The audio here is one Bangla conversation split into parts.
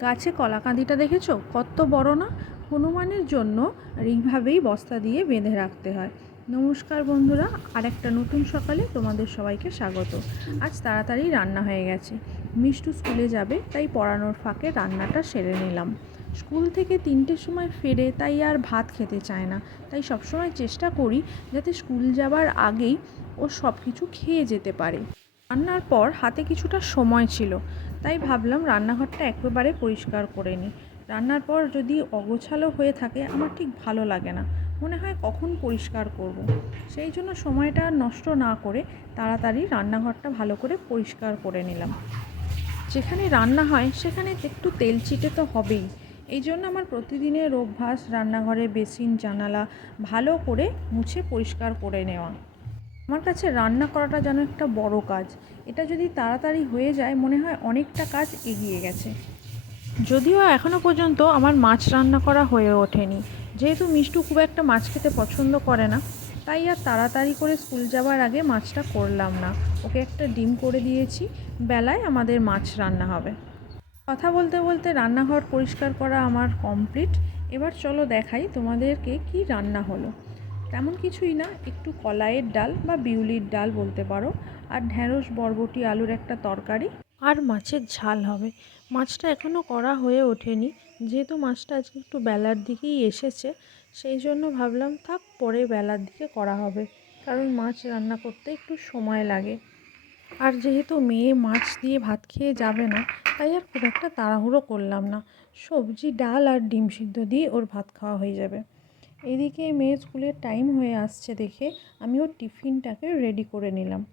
গাছে কলাকাঁদিটা দেখেছ? কত বড় না? হনুমানের জন্য এইভাবেই বস্তা দিয়ে বেঁধে রাখতে হয়। নমস্কার বন্ধুরা আর একটা নতুন সকালে তোমাদের সবাইকে স্বাগত। আজ তাড়াতাড়ি রান্না হয়ে গেছে। মিষ্টু স্কুলে যাবে, তাই পড়ানোর ফাঁকে রান্নাটা সেরে নিলাম। স্কুল থেকে তিনটের সময় ফেরে, তাই আর ভাত খেতে চায় না। তাই সবসময় চেষ্টা করি যাতে স্কুল যাবার আগেই ও সব কিছু খেয়ে যেতে পারে। রান্নার পর হাতে কিছুটা সময় ছিল, তাই ভাবলাম রান্নাঘরটা একেবারে পরিষ্কার করে নিই। রান্নার পর যদি অগোছালো হয়ে থাকে, আমার ঠিক ভালো লাগে না। মনে হয় কখন পরিষ্কার করব। সেই জন্য সময়টা নষ্ট না করে তাড়াতাড়ি রান্নাঘরটা ভালো করে পরিষ্কার করে নিলাম। যেখানে রান্না হয়, সেখানে একটু তেল চিটে তো হবেই। এই জন্য আমার প্রতিদিনের অভ্যাস রান্নাঘরে বেসিন, জানালা ভালো করে মুছে পরিষ্কার করে নেওয়া। আমার কাছে রান্না করাটা যেন একটা বড় কাজ। এটা যদি তাড়াতাড়ি হয়ে যায়, মনে হয় অনেকটা কাজ এগিয়ে গেছে। যদিও এখনও পর্যন্ত আমার মাছ রান্না করা হয়ে ওঠেনি। যেহেতু মিষ্টু খুব একটা মাছ খেতে পছন্দ করে না, তাই আর তাড়াতাড়ি করে স্কুল যাওয়ার আগে মাছটা করলাম না। ওকে একটা ডিম করে দিয়েছি। বেলায় আমাদের মাছ রান্না হবে। কথা বলতে বলতে রান্নাঘর পরিষ্কার করা আমার কমপ্লিট। এবার চলো দেখাই তোমাদেরকে কি রান্না হলো। তেমন কিছুই না, একটু কলাইয়ের ডাল বা বিউলির ডাল বলতে পারো, আর ঢ্যাঁড়স, বরবটি, আলুর একটা তরকারি। আর মাছের ঝাল হবে। মাছটা এখনও করা হয়ে ওঠেনি, যেহেতু মাছটা আজকে একটু বেলার দিকেই এসেছে, সেই জন্য ভাবলাম থাক পরে বেলার দিকে করা হবে, কারণ মাছ রান্না করতে একটু সময় লাগে। আর যেহেতু মেয়ে মাছ দিয়ে ভাত খেয়ে যাবে না, তাই আর খুব একটা তাড়াহুড়ো করলাম না। সবজি, ডাল আর ডিম সিদ্ধ দিয়ে ওর ভাত খাওয়া হয়ে যাবে। এদিকে মেয়ে স্কুলের টাইম হয়ে আসছে দেখে আমি ওর টিফিনটাকে রেডি করে নিলাম।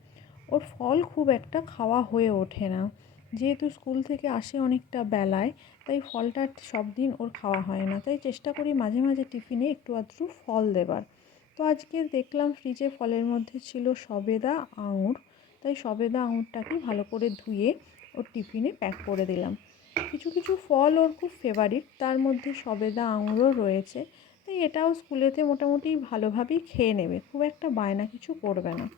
ওর ফল খুব একটা খাওয়া হয়ে ওঠে না। যেহেতু স্কুল থেকে আসে অনেকটা বেলায়, তাই ফলটা সব দিন ওর খাওয়া হয় না। তাই চেষ্টা করি মাঝে মাঝে টিফিনে একটু আধটু ফল দেবার। তো আজকে দেখলাম ফ্রিজে ফলের মধ্যে ছিল সবেদা আঙুর। তাই সবেদা আঙুরটাকে ভালো করে ধুয়ে ওর টিফিনে প্যাক করে দিলাম। কিছু কিছু ফল ওর খুব ফেভারিট তার মধ্যে সবেদা আঙুরও রয়েছে। তাই এটাও স্কুলেতে মোটামুটি ভালোভাবেই খেয়ে নেবে, খুব একটা বায়না কিছু করবে না।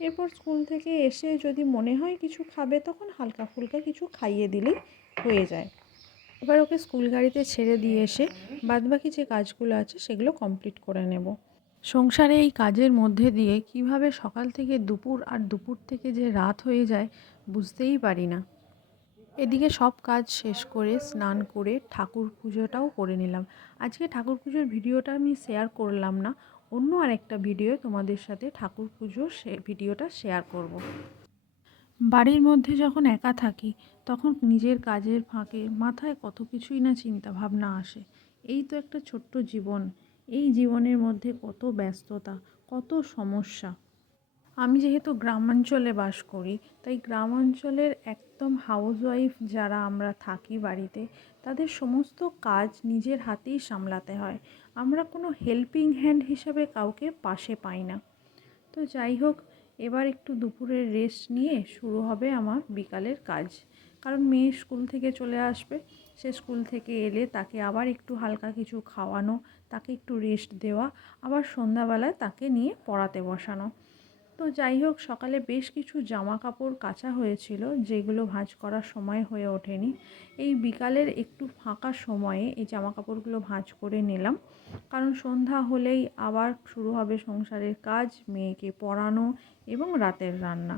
এরপর স্কুল থেকে এসে যদি মনে হয় কিছু খাবে, তখন হালকা ফুলকা কিছু খাইয়ে দিলেই হয়ে যায়। এবার ওকে স্কুল গাড়িতে ছেড়ে দিয়ে এসে বাদবাকি যে কাজগুলো আছে, সেগুলো কমপ্লিট করে নেব। সংসারে এই কাজের মধ্যে দিয়ে কীভাবে সকাল থেকে দুপুর আর দুপুর থেকে যে রাত হয়ে যায়, বুঝতেই পারি না। এদিকে সব কাজ শেষ করে স্নান করে ঠাকুর পুজোটাও করে নিলাম। আজকে ঠাকুর পুজোর ভিডিওটা আমি শেয়ার করলাম না, অন্য আরেকটা ভিডিও তোমাদের সাথে ঠাকুর পুজোর ভিডিওটা শেয়ার করব। বাড়ির মধ্যে যখন একা থাকি, তখন নিজের কাজের ফাঁকে মাথায় কত কিছুই না চিন্তা ভাবনা আসে। এই তো একটা ছোট্ট জীবন, এই জীবনের মধ্যে কত ব্যস্ততা, কত সমস্যা। আমি যেহেতু গ্রামাঞ্চলে বাস করি, তাই গ্রামাঞ্চলের একদম হাউসওয়াইফ যারা আমরা থাকি বাড়িতে, তাদের সমস্ত কাজ নিজের হাতেই সামলাতে হয়। আমরা কোনো হেল্পিং হ্যান্ড হিসাবে কাউকে পাশে পাই না। তো যাই হোক, এবার একটু দুপুরের রেস্ট নিয়ে শুরু হবে আমার বিকালের কাজ। কারণ মেয়ে স্কুল থেকে চলে আসবে, সে স্কুল থেকে এলে তাকে আবার একটু হালকা কিছু খাওয়ানো, তাকে একটু রেস্ট দেওয়া, আবার সন্ধ্যাবেলায় তাকে নিয়ে পড়াতে বসানো। তো যাই হোক, সকালে বেশ কিছু জামা কাপড় কাচা হয়েছিল, যেগুলো ভাঁজ করার সময় হয়ে ওঠেনি। এই বিকালের একটু ফাঁকা সময়ে এই জামা কাপড়গুলো ভাঁজ করে নিলাম। কারণ সন্ধ্যা হলেই আবার শুরু হবে সংসারের কাজ, মেয়েকে পড়ানো এবং রাতের রান্না।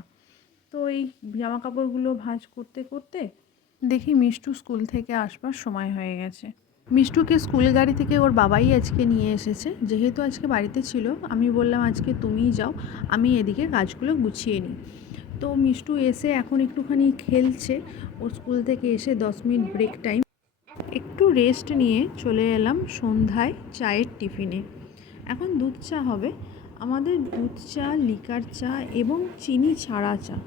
তো এই জামা কাপড়গুলো ভাঁজ করতে করতে দেখি মিষ্টু স্কুল থেকে আসবার সময় হয়ে গেছে। মিষ্টুকে স্কুল গাড়ি থেকে ওর বাবাই আজকে নিয়ে এসেছে। যেহেতু আজকে বাড়িতে ছিল, আমি বললাম আজকে তুমিই যাও, আমি এদিকে কাজগুলো গুছিয়ে নিই। তো মিষ্টু এসে এখন একটুখানি খেলছে, ও স্কুল থেকে এসে দশ মিনিট ব্রেক টাইম একটু রেস্ট নিয়ে চলে এলাম সন্ধ্যায় চায়ের টিফিনে এখন দুধ চা হবে। আমাদের দুধ চা, লিকার চা এবং চিনি ছাড়া চা,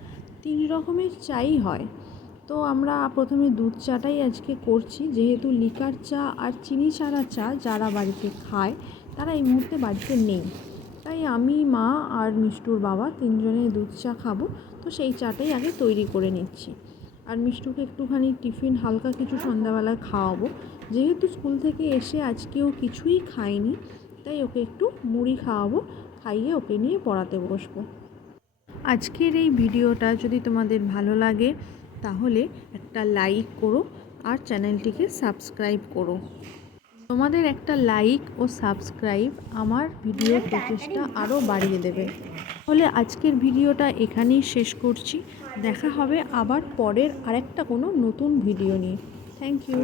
তিন রকমের চাই হয়। তো আমরা প্রথমে দুধ চাটাই আজকে করছি। যেহেতু লিকার চা আর চিনি ছাড়া চা যারা বাড়িতে খায়, তারা এই মুহূর্তে বাড়িতে নেই। তাই আমি, মা আর মিষ্টুর বাবা তিনজনে দুধ চা খাব। তো সেই চাটাই আগে তৈরি করে নিচ্ছি। আর মিষ্টুকে একটুখানি টিফিন হালকা কিছু সন্ধ্যাবেলায় খাওয়াবো। যেহেতু স্কুল থেকে এসে আজকেও কিছুই খায়নি তাই ওকে একটু মুড়ি খাওয়াবো, খাইয়ে ওকে নিয়ে পড়াতে বসবো। আজকের এই ভিডিওটা যদি তোমাদের ভালো লাগে তাহলে একটা লাইক করো আর চ্যানেলটিকে সাবস্ক্রাইব করো। তোমাদের একটা লাইক ও সাবস্ক্রাইব আমার ভিডিওর প্রচেষ্টা আরও বাড়িয়ে দেবে। তাহলে আজকের ভিডিওটা এখানেই শেষ করছি। দেখা হবে আবার পরের আরেকটা কোনো নতুন ভিডিও নিয়ে। Thank you